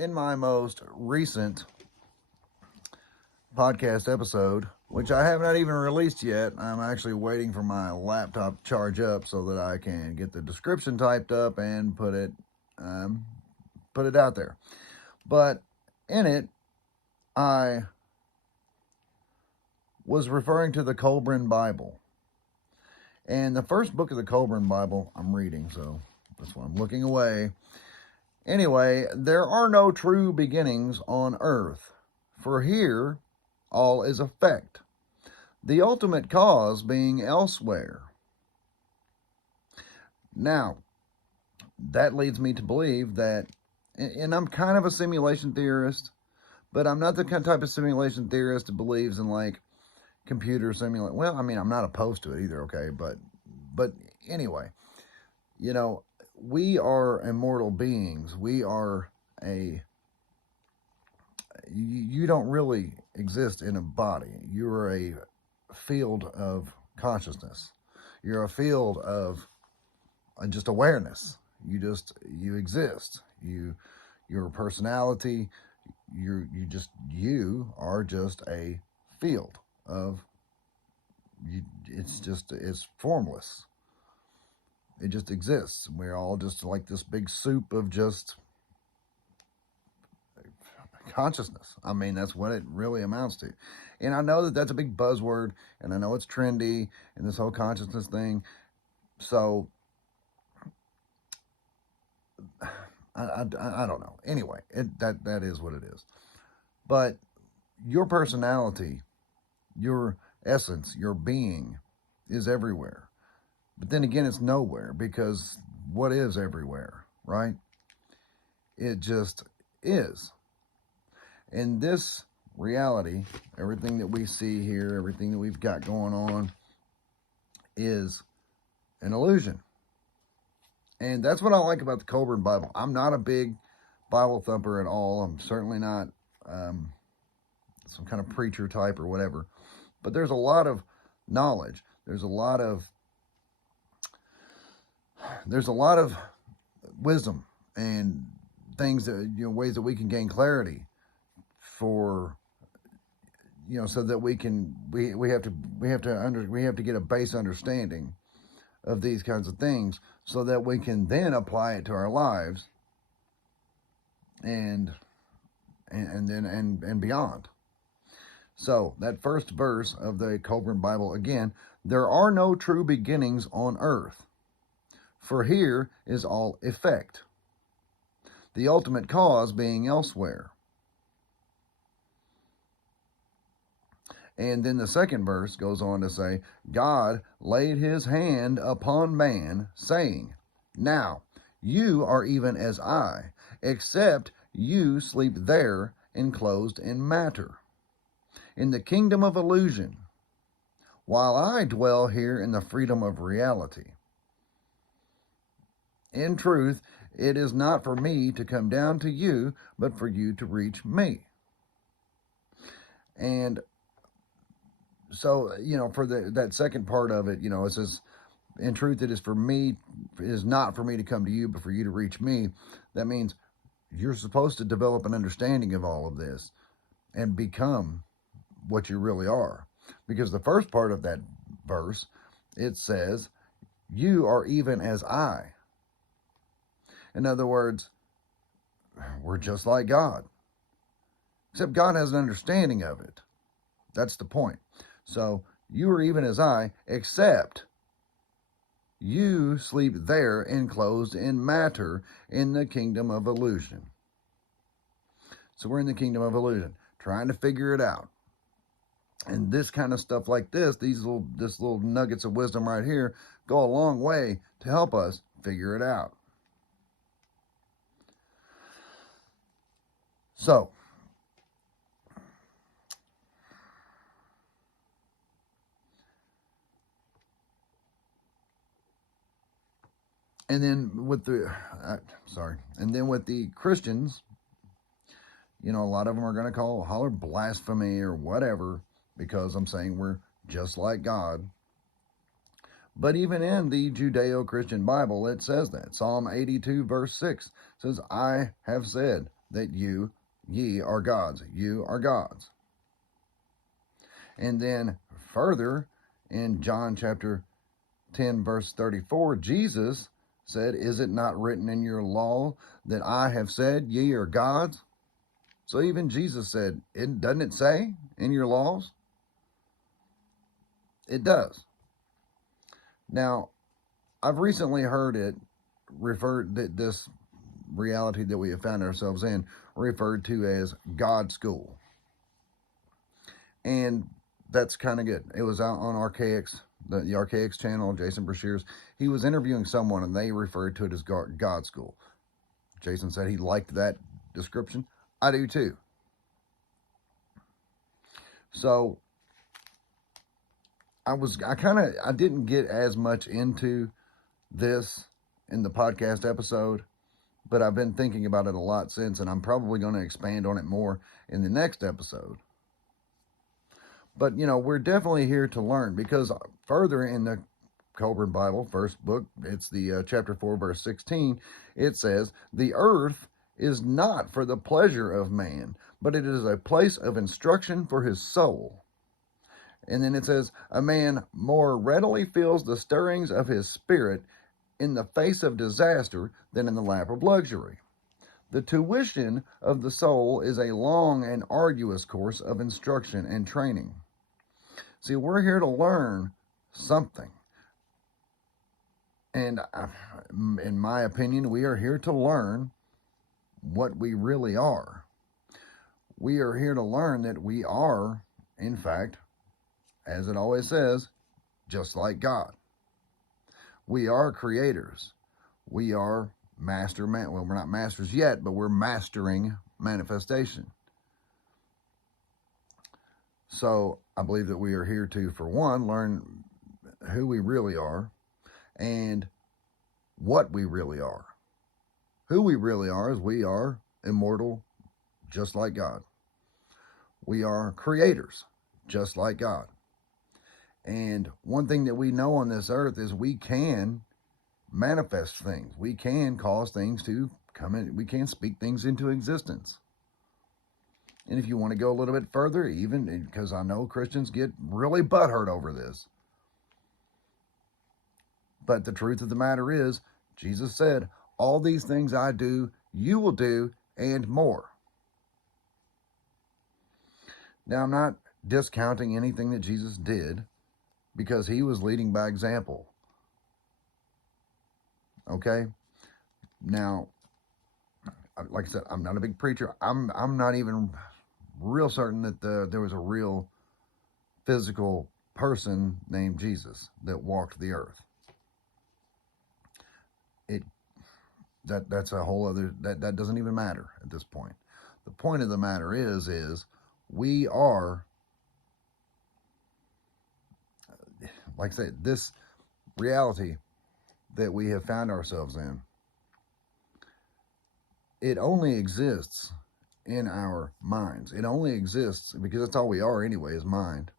in my most recent podcast episode, which I have not even released yet, I'm actually waiting for my laptop to charge up so that I can get the description typed up and put it out there. But in it, I was referring to the Colburn Bible. And the first book of the Colburn Bible I'm reading, so that's why I'm looking away. Anyway, there are no true beginnings on earth, for here all is effect, the ultimate cause being elsewhere. Now, that leads me to believe that, and I'm kind of a simulation theorist, but I'm not the kind of type of simulation theorist that believes in like computer simulation. Well, I mean, I'm not opposed to it either, okay, but anyway, you know, we are immortal beings. We are you don't really exist in a body. You're a field of consciousness. You're a field of just awareness. You exist. Your personality, you are just a field of it's formless. It just exists. We're all just like this big soup of just consciousness. I mean, that's what it really amounts to. And I know that that's a big buzzword, and I know it's trendy, and this whole consciousness thing. So, I don't know. Anyway, that is what it is. But your personality, your essence, your being is everywhere. But then again, it's nowhere, because what is everywhere, right? It just is. And this reality, everything that we see here, everything that we've got going on, is an illusion. And that's what I like about the Colburn Bible. I'm not a big Bible thumper at all. I'm certainly not some kind of preacher type or whatever. But there's a lot of knowledge. There's a lot of wisdom and things that, ways that we can gain clarity for, so that we have to get a base understanding of these kinds of things so that we can then apply it to our lives and beyond. So that first verse of the Colburn Bible, again, there are no true beginnings on earth, for here is all effect, the ultimate cause being elsewhere. And then the second verse goes on to say, God laid his hand upon man, saying, now you are even as I, except you sleep there enclosed in matter, in the kingdom of illusion, while I dwell here in the freedom of reality. In truth, it is not for me to come down to you, but for you to reach me. And so, for that second part of it, it says, in truth, it is not for me to come to you, but for you to reach me. That means you're supposed to develop an understanding of all of this and become what you really are. Because the first part of that verse, it says, you are even as I. In other words, we're just like God. Except God has an understanding of it. That's the point. So, you are even as I, except you sleep there enclosed in matter in the kingdom of illusion. So we're in the kingdom of illusion, trying to figure it out. And this kind of stuff like this little nuggets of wisdom right here go a long way to help us figure it out. So, and then with the Christians, a lot of them are going to holler blasphemy or whatever, because I'm saying we're just like God. But even in the Judeo-Christian Bible, it says that. Psalm 82 verse 6 says, I have said, that ye are gods. You are gods. And then further in John chapter 10, verse 34, Jesus said, is it not written in your law that I have said ye are gods? So even Jesus said, doesn't it say in your laws? It does. Now, I've recently heard it referred, that this reality that we have found ourselves in, referred to as God school. And that's kind of good. It was out on Archaics, the Archaics channel, Jason Brashears. He was interviewing someone and they referred to it as God school. Jason said he liked that description. I do too. So I didn't get as much into this in the podcast episode, but I've been thinking about it a lot since, and I'm probably going to expand on it more in the next episode. But, we're definitely here to learn, because further in the Colburn Bible, first book, it's the chapter 4, verse 16, it says, the earth is not for the pleasure of man, but it is a place of instruction for his soul. And then it says, a man more readily feels the stirrings of his spirit in the face of disaster than in the lap of luxury. The tuition of the soul is a long and arduous course of instruction and training. See, we're here to learn something. And in my opinion, we are here to learn what we really are. We are here to learn that we are, in fact, as it always says, just like God. We are creators. We are well, we're not masters yet, but we're mastering manifestation. So I believe that we are here to, for one, learn who we really are and what we really are. Who we really are is we are immortal, just like God. We are creators, just like God. And one thing that we know on this earth is we can manifest things. We can cause things to come in. We can speak things into existence. And if you want to go a little bit further, even because I know Christians get really butthurt over this. But the truth of the matter is, Jesus said, all these things I do, you will do, and more. Now, I'm not discounting anything that Jesus did, because he was leading by example. Okay? Now, like I said, I'm not a big preacher. I'm not even real certain that there was a real physical person named Jesus that walked the earth. That's a whole other, that doesn't even matter at this point. The point of the matter is we are, like I said, this reality that we have found ourselves in, it only exists in our minds. It only exists because that's all we are anyway, is mind.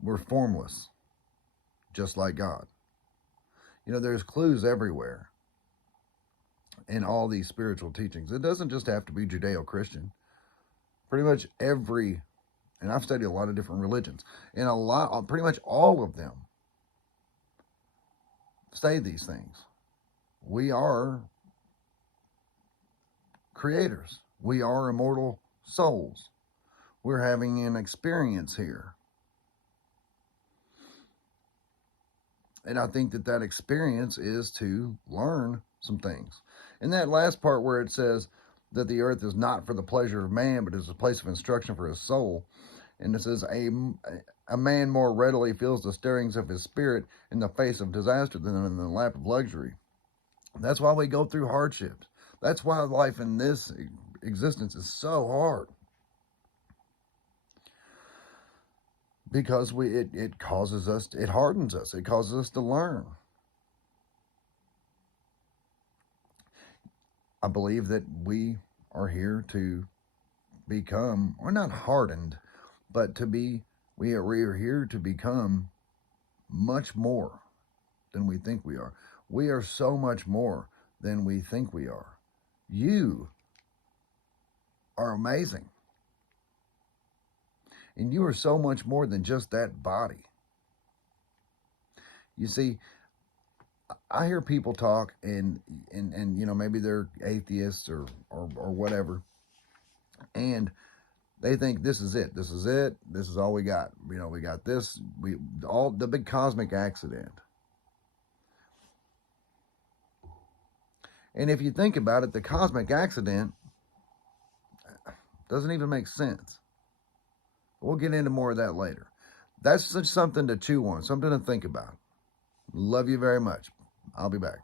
We're formless, just like God. There's clues everywhere in all these spiritual teachings. It doesn't just have to be Judeo-Christian. Pretty much every, and I've studied a lot of different religions, and pretty much all of them say these things. We are creators. We are immortal souls. We're having an experience here. And I think that experience is to learn some things. In that last part where it says that the earth is not for the pleasure of man, but is a place of instruction for his soul. And it says, a man more readily feels the stirrings of his spirit in the face of disaster than in the lap of luxury. That's why we go through hardships. That's why life in this existence is so hard. Because it causes us, it hardens us. It causes us to learn. I believe that we are here to become, or not hardened, but we are here to become much more than we think we are. We are so much more than we think we are. You are amazing. And you are so much more than just that body. You see, I hear people talk and you know, maybe they're atheists or whatever, and they think this is it. This is it. This is all we got. You know, we got this. We all the big cosmic accident. And if you think about it, the cosmic accident doesn't even make sense. We'll get into more of that later. That's just something to chew on, something to think about. Love you very much. I'll be back.